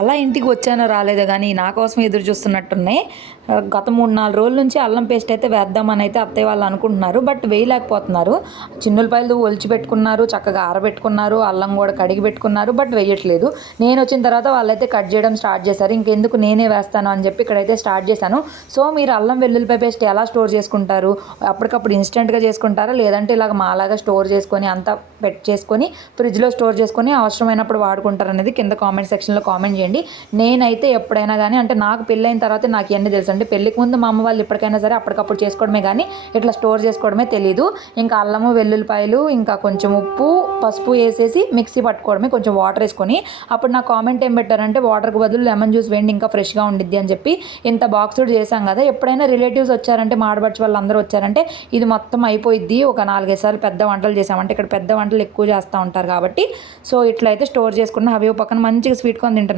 అలా ఇంటికి వచ్చానో రాలేదో కానీ నా కోసం ఎదురు చూస్తున్నట్టున్నాయి. గత మూడు నాలుగు రోజుల నుంచి అల్లం పేస్ట్ అయితే వేద్దామని అయితే అత్తయ్య వాళ్ళు అనుకుంటున్నారు. బట్ వేయలేకపోతున్నారు. చిన్నులపాయలు ఒలిచి పెట్టుకున్నారు చక్కగా ఆరబెట్టుకున్నారు అల్లం కూడా కడిగి పెట్టుకున్నారు బట్ వేయట్లేదు. నేను వచ్చిన తర్వాత వాళ్ళైతే కట్ చేయడం స్టార్ట్ చేశారు. ఇంకెందుకు నేనే వేస్తాను అని చెప్పి ఇక్కడైతే స్టార్ట్ చేశాను. సో మీరు అల్లం వెల్లుల్లిపాయ పేస్ట్ ఎలా స్టోర్ చేసుకుంటారు? అప్పటికప్పుడు ఇన్స్టెంట్గా చేసుకుంటారా? లేదంటే ఇలాగ మాలాగా స్టోర్ చేసుకొని అంతా పెట్ చేసుకొని ఫ్రిడ్జ్లో స్టోర్ చేసుకొని అవసరమైనప్పుడు వాడుకుంటారు అనేది కింద కామెంట్ సెక్షన్లో కామెంట్ చేయండి. నేనైతే ఎప్పుడైనా కానీ అంటే నాకు పెళ్ళైన తర్వాత నాకు ఇవన్నీ తెలుసు అంటే పెళ్ళికి ముందు మా అమ్మ వాళ్ళు ఇప్పటికైనా సరే అప్పటికప్పుడు చేసుకోవడమే కానీ ఇట్లా స్టోర్ చేసుకోవడమే తెలియదు ఇంకా అల్లము వెల్లుల్లిపాయలు ఇంకా కొంచెం ఉప్పు పసుపు వేసేసి మిక్సీ పట్టుకోవడమే కొంచెం వాటర్ వేసుకొని. అప్పుడు నా కామెంట్ ఏం పెట్టారంటే వాటర్కి బదులు లెమన్ జ్యూస్ వేయండి ఇంకా ఫ్రెష్గా ఉండిద్ది అని చెప్పి. ఇంత బాక్స్ చేశాం కదా. ఎప్పుడైనా రిలేటివ్స్ వచ్చారంటే మాడబడిచి వాళ్ళు అందరూ వచ్చారంటే ఇది మొత్తం అయిపోయిద్ది ఒక నాలుగైదు సార్లు పెద్ద వంటలు చేసామంటే ఇక్కడ పెద్ద వంటలు ఎక్కువ చేస్తూ ఉంటారు కాబట్టి. సో ఇట్లా అయితే స్టోర్ చేసుకున్న అవి పక్కన మంచిగా స్వీట్ కొని తింటున్నాను